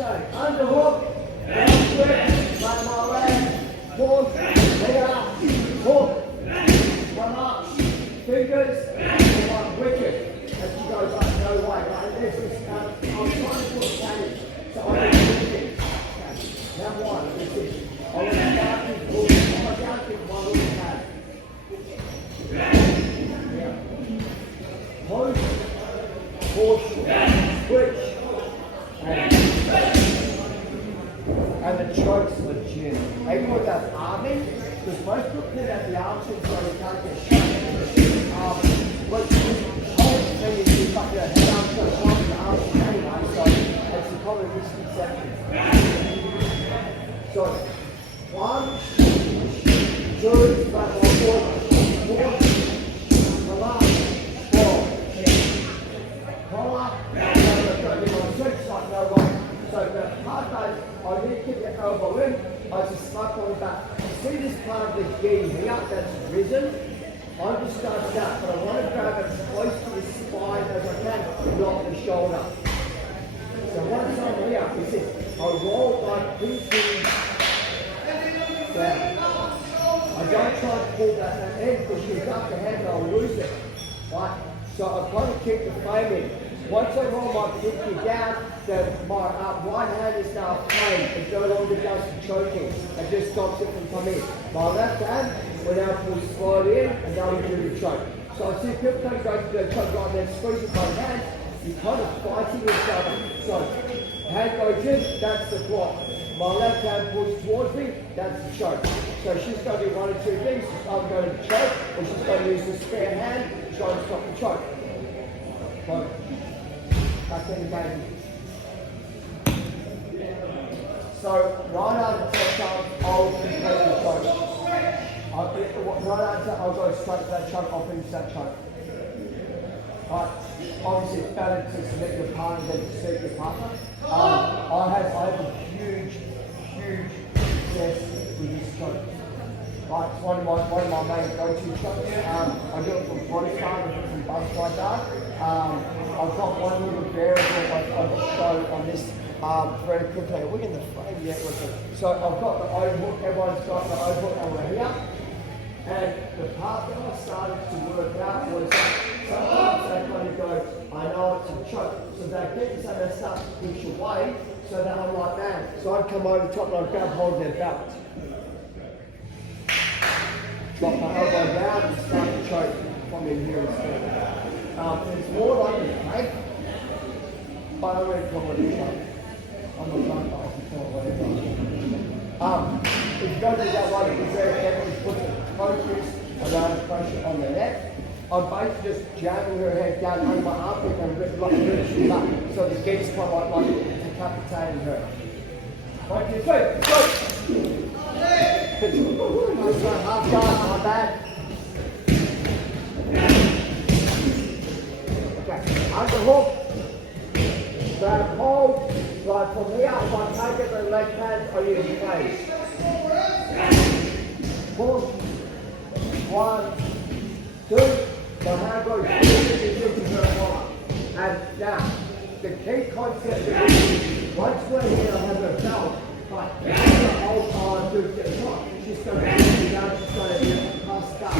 Okay, underhook, down switch, like my leg, pause, leg up, hook, one up, fingers, and one wicket. As you go back, no way. Right, this is, I'm trying to put it so I don't lose it. Okay, now one, this is, I want to start this ball, I'm down to one little pad. Yeah. Pose, pause, switch. And the chokes legit. Everyone does arming, because most people put out the arms in so they can't get shot. But whole thing is you fuck your head arms so long the arms anyway, so it's a common misconception. So, 1, 2, back on 4, relax, 4, collar, so the hard guys, I need to keep your elbow in, I just slap on the back. See this part of the gi here that's risen? I'm just going to that, but I want to grab it as close to the spine as I can, not the shoulder. So once I'm here, is this, I roll my pinky down. I don't try to pull that end because you got the hand, I'll lose it. Right? So I've got to keep the frame in. Once I roll my pinky down, my right hand is now framed. It no longer does the choking. It just stops it from coming in. My left hand will now pull slide in and now we do the choke. So I see people don't go to the choke right there, squeezing my hand, you're kind of fighting each other. So hand goes in, that's the block. My left hand pulls towards me, that's the choke. So she's going to do one or two things. I'm going to choke, or she's going to use the spare hand to try and stop the choke. So, back in the game. So, right arm to top arm, I'll complete the choke. Right arm to, I'll go straight to that choke, I'll finish that choke. Right, obviously it's better to select your partner than to select your partner. I have a huge success with this choke. Right, it's one of my main go-to chokes. I do it from body start, I do it from butterfly dart. I've got one little variable I'll show on this very quickly. We're in the frame yet with it. So I've got the overhook, everyone's got the overhook over here. And the part that I started to work out was sometimes they kind of go, I know it's a choke. So they get so they start to push away, so that I'm like that. So I'd come over the top and I'd grab hold of their belt. Drop my elbow down and start to choke from in here instead. It's more like a crank, but I really call it a choke. I'm not drunk, I can call it whatever. If you don't do that right, be very careful to put the focus around the pressure on the neck. I'm basically just jamming her head down under my armpit and really up. So the game's quite like decapitating her. 1, 2, 3, go! Half guard, my bad. Okay, underhook. Grab hold. Right from here, if I take it with the left hand, I use the face. Push. 1, 2. My hand goes into her arm. And now, the key concept is once we're here, I have her belt, but the whole time to get shot. She's going to be down, she's going to be passed up.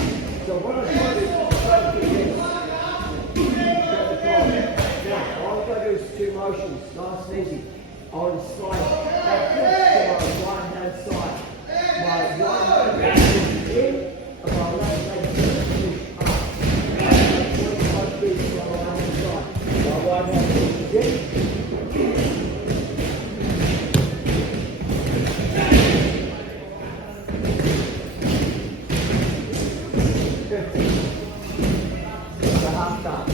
So what I'm going to do is try to do this. Get the time. Now, all I've got to do is 2 motions, nice and easy. On slide back to my right hand side. My right hand is in, and my left hand is up. That's what I do from my right hand side. My right hand is in. It's a half done.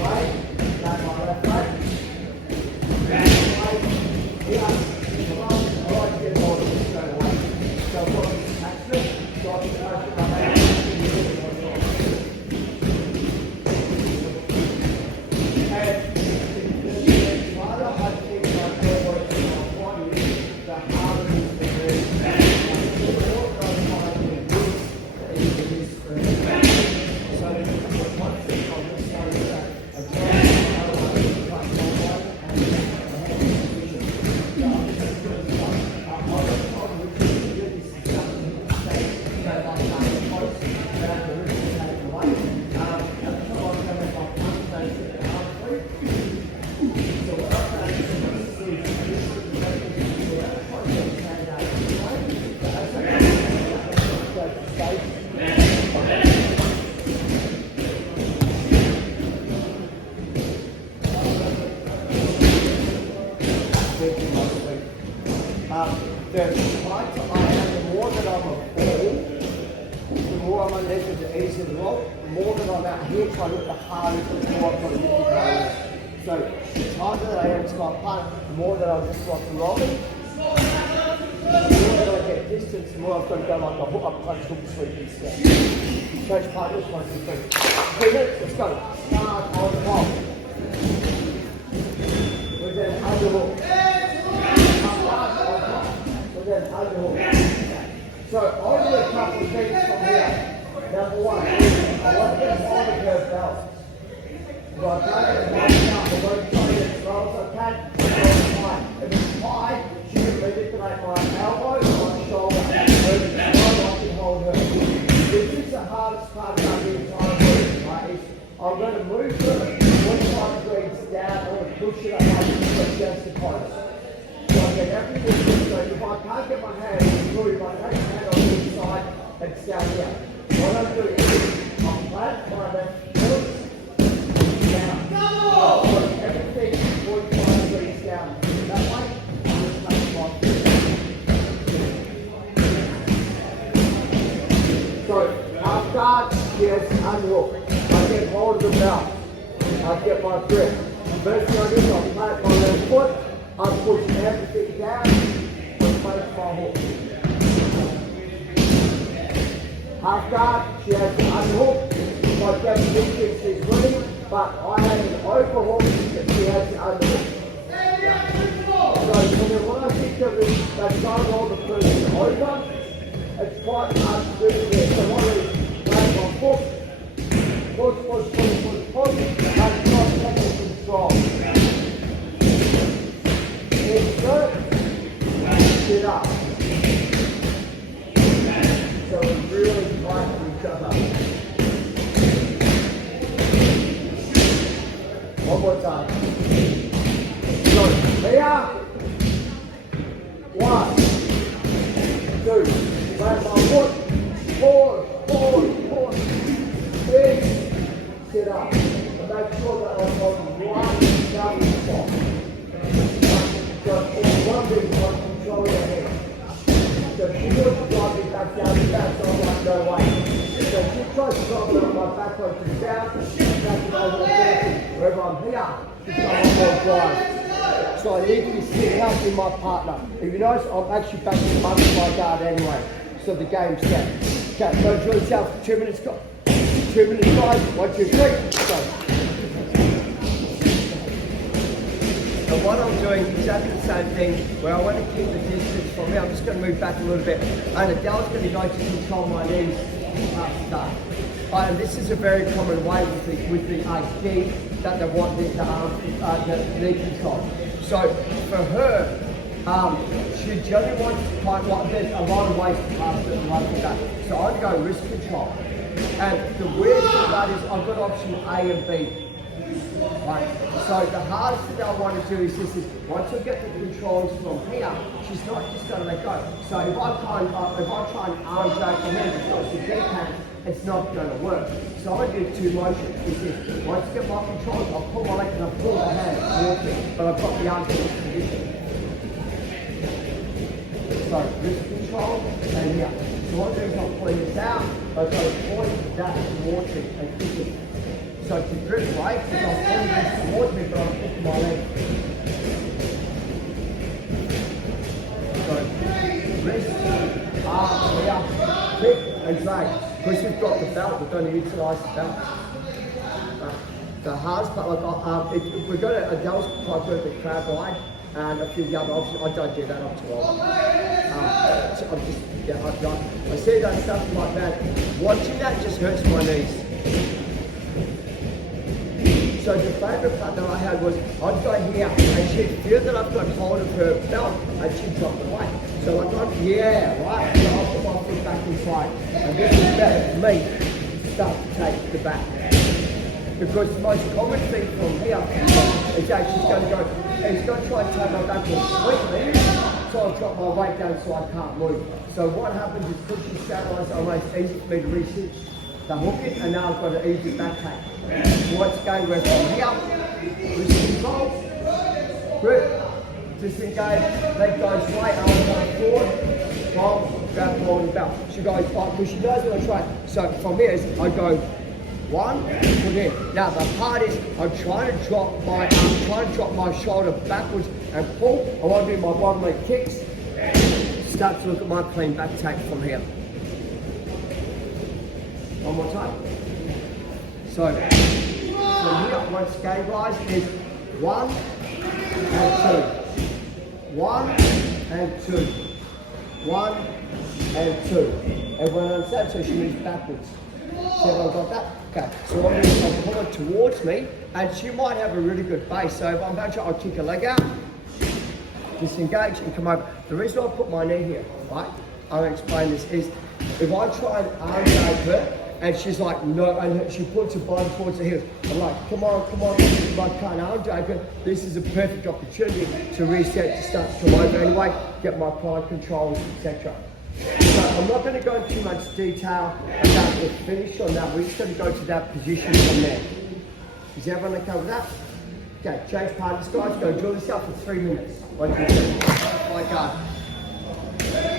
Right. tighter I am, the more that I'm a ball, the more I'm underneath the easier the roll, the more that I'm out here trying to look the hardest, the more I've got to get the goal. So the tighter that I am to my partner, the more that I'll just like rolling. The more that I get distance, the more I've got to go like a hook up, punch, hook, sweep instead. Coach partner, punch, sweep. 2 minutes, let's go. Start on top. We're then underhook. Then underhook. So I'll do a couple of things from here. Number one, I want to get on of her belt. If I can't get it out, I won't try to get as well as I can. If it's high, she can manipulate my elbow, my shoulder, and I can hold her. This is the hardest part about the entire move, right? Is I'm going to move her 25 degrees down, I'm going to push it up against the post. So I get everything, so if I can't get my hand through, my hand on the side, it's down here. What I'm doing is, I'm flat, my left foot, down. I put everything 45 degrees down. That way, I'm just making my foot. So, half guard, yes, unhook. I get hold of the belt. I get my grip. First thing I do is I plant my left foot. I'm pushing everything down and place my hook. Half guard, she has to unhook. My Gabby thinks she's ready, but I have an overhook that she has to unhook. So when I think of it, they try to roll the person over, it's quite hard to do it. So what I do is place my foot, push, and try to take control. Insert, sit up. So we really tight to each other. One more time. So here, 1, 2, plant my foot, forward, 3, sit up. And make sure that I'm on one down spot. So one thing is control your head. So she wants to drive me back down the back, so I'm like, no way. So she tries to drive me on my back like she's down, back it over the back. Wherever I'm here, she's got my drive. So I need to be sitting up with my partner. If you notice, I'm actually back to under my guard anyway. So the game's set. Okay, so drill yourself, 2 minutes go. 2 minutes guys, 1, 2, 3, go. And what I'm doing is exactly the same thing, where I want to keep the distance from me. I'm just going to move back a little bit. And Adele's going to go to control my knees start. And this is a very common way with the D that they want the knee control. So for her, she generally wants to find there's a lot of ways to pass it and like that. So I'd go wrist control. And the weird thing about it is I've got option A and B. Right. So the hardest thing I want to do is this: once I get the controls from here, she's not just going to let go. So if I try and arm drag the hand across the deadpan, it's not going to work. So I do 2 motions. It's this: once I get my controls, I'll pull my leg and I'll pull the hand towards me, but I've got the arm in this position. So wrist control and here. So what I'm doing is I'm pulling this out, I've got to point that towards me and kick it. So to grip right, because I'm pulling this towards me, but I'm kicking my leg. So wrist, arm, here, kick and drag. Because we've got the belt, we're going to utilise the belt. The hardest part, like we're going to Adele's quite good at the crab ride and a few of the other options. I don't do that up too often. So I'm just, I see that stuff like that. Watching that just hurts my knees. So the favourite part that I had was I'd go here and she'd feel that I've got hold of her belt and she'd drop the weight. So I got, yeah, right, so I'll put my foot back inside. And this is better for me to start to take the back. Because the most common thing from here is that she's going to go, it's going to try and turn my back completely, so I'll drop my weight down so I can't move. So what happens is because she stabilises, almost easy for me to reach the hook it, and now I've got an easy back take. Once again, we're from here, wrist control, grip, disengage, leg goes straight, arm goes forward, bomb, grab hold of the belt. She goes like, because she knows what I try. So from here, I go one, from here. Now the part is, I'm trying to drop my shoulder backwards and pull. I want to do my bottom leg kicks. Start to look at my clean back take from here. One more time. So from here, once again guys, is 1 and 2. 1 and 2. 1 and 2. Everyone understands? So she moves backwards. See if I've got that? Okay, so I'm going to pull her towards me, and she might have a really good base. So if I'm going to, I'll kick her leg out, disengage, and come over. The reason I put my knee here, right, I'll explain this, is if I try and arm drag her, and she's like, no, and she puts her body towards the heels. I'm like, come on, if I can't arm drag her, this is a perfect opportunity to reset, to start to come over anyway, get my pride controls, etc. So I'm not going to go into too much detail about the finish on that. We're just going to go to that position from there. Is everyone okay with that? Okay, change partners, guys. Go drill this out for 3 minutes. 1, 2, 3. My God.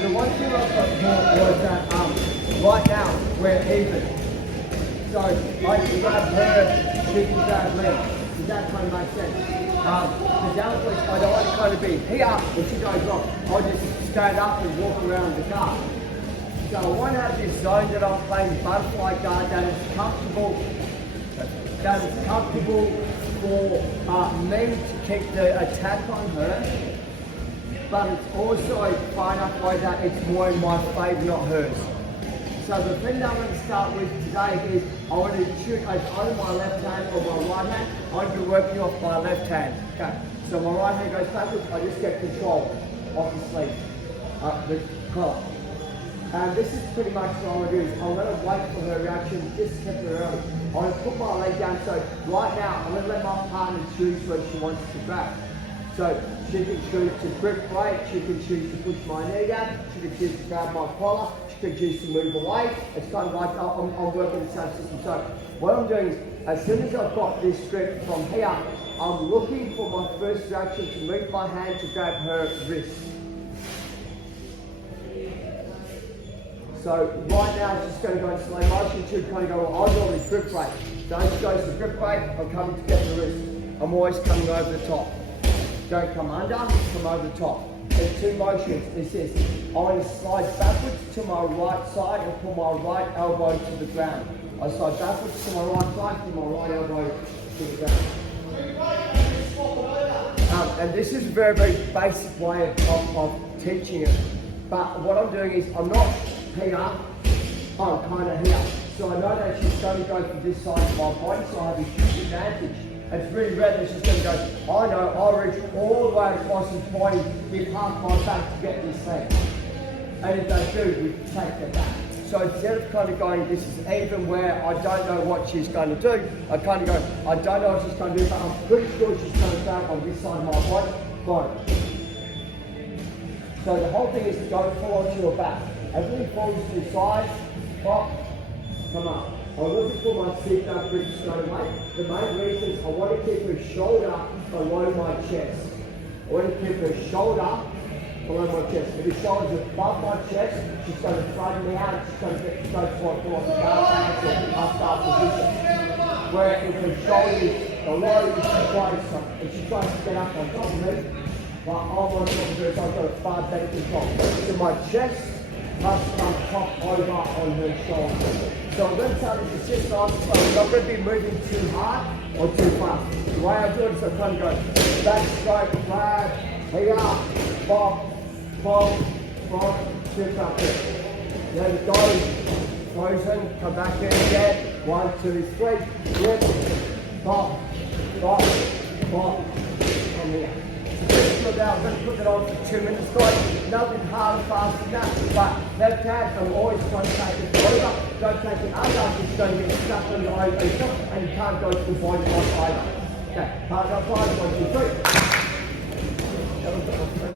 The one thing I thought was that right now we're even. So I can grab her, she can grab me. Does that kind of make sense? The down push, I don't want to kind of be here if she goes wrong. I'll just stand up and walk around the car. So I want to have this zone that I'm playing butterfly guard that is comfortable. For me to keep the attack on her, but it's also far enough way that it's more in my favour, not hers. So the thing that I'm going to start with today is I want to shoot either my left hand or my right hand. I want to be working off my left hand. Okay, so my right hand goes backwards, I just get control off the sleeve, the collar. And this is pretty much what I'm going to do. Is I'm going to wait for her reaction, just temporarily. I'm going to put my leg down, so right now I'm going to let my partner choose where she wants to grab. So she can choose to grip break, she can choose to push my knee down, she can choose to grab my collar, she can choose to move away. It's kind of like I'm working the same system. So what I'm doing is, as soon as I've got this grip from here, I'm looking for my first reaction to move my hand to grab her wrist. So right now it's just going to go in slow motion to kind of go, I'll normally grip break. So she goes to grip break, I'm coming to get the wrist. I'm always coming over the top. Don't come under, come over the top. There's 2 motions. This is, I want to slide backwards to my right side and pull my right elbow to the ground. I slide backwards to my right side, pull my right elbow to the ground. And this is a very, very basic way of teaching it. But what I'm doing is, I'm not here, I'm kind of here. So I know that she's going to go for this side of my body, so I have a huge advantage. It's really rare that she's going to go, I know, I'll reach all the way across his body, give half my back to get this thing. And if they do, we take that back. So instead of kind of going, this is even where I don't know what she's going to do, I kind of go, I don't know what she's going to do, but I'm pretty sure she's going to grab on this side of my body. So the whole thing is to go forward to your back. Everything falls to the side, pop, come up. I'm looking for my seatbelt grip straight away. The main reason is I want to keep her shoulder below my chest. I want to keep her shoulder below my chest. If her shoulder's above my chest, she's going to throw me out, she's going to get go for off the guard or half-guard position. Where if her shoulder is below, if she tries to get up on top of me, but all I want to do is I've got a far better control. So my chest must come top over on her shoulder. So I'm going to tell this assist on, so I'm not going to be moving too hard or too fast. The way I do it is I kind of go back, straight, grab, here, pop, pop, pop, shift up there. Let it go, frozen, come back in again, 1, 2, 3, grip, pop, pop, pop, from here. I'm going to put it on for 2 minutes, guys. Nothing hard or fast than that. But left hand, I'm always trying to take it over. Don't take it under, it's going to get stuck on the eye, and you can't go to the body like either. Okay, hard up, 5, 1, 2, 3.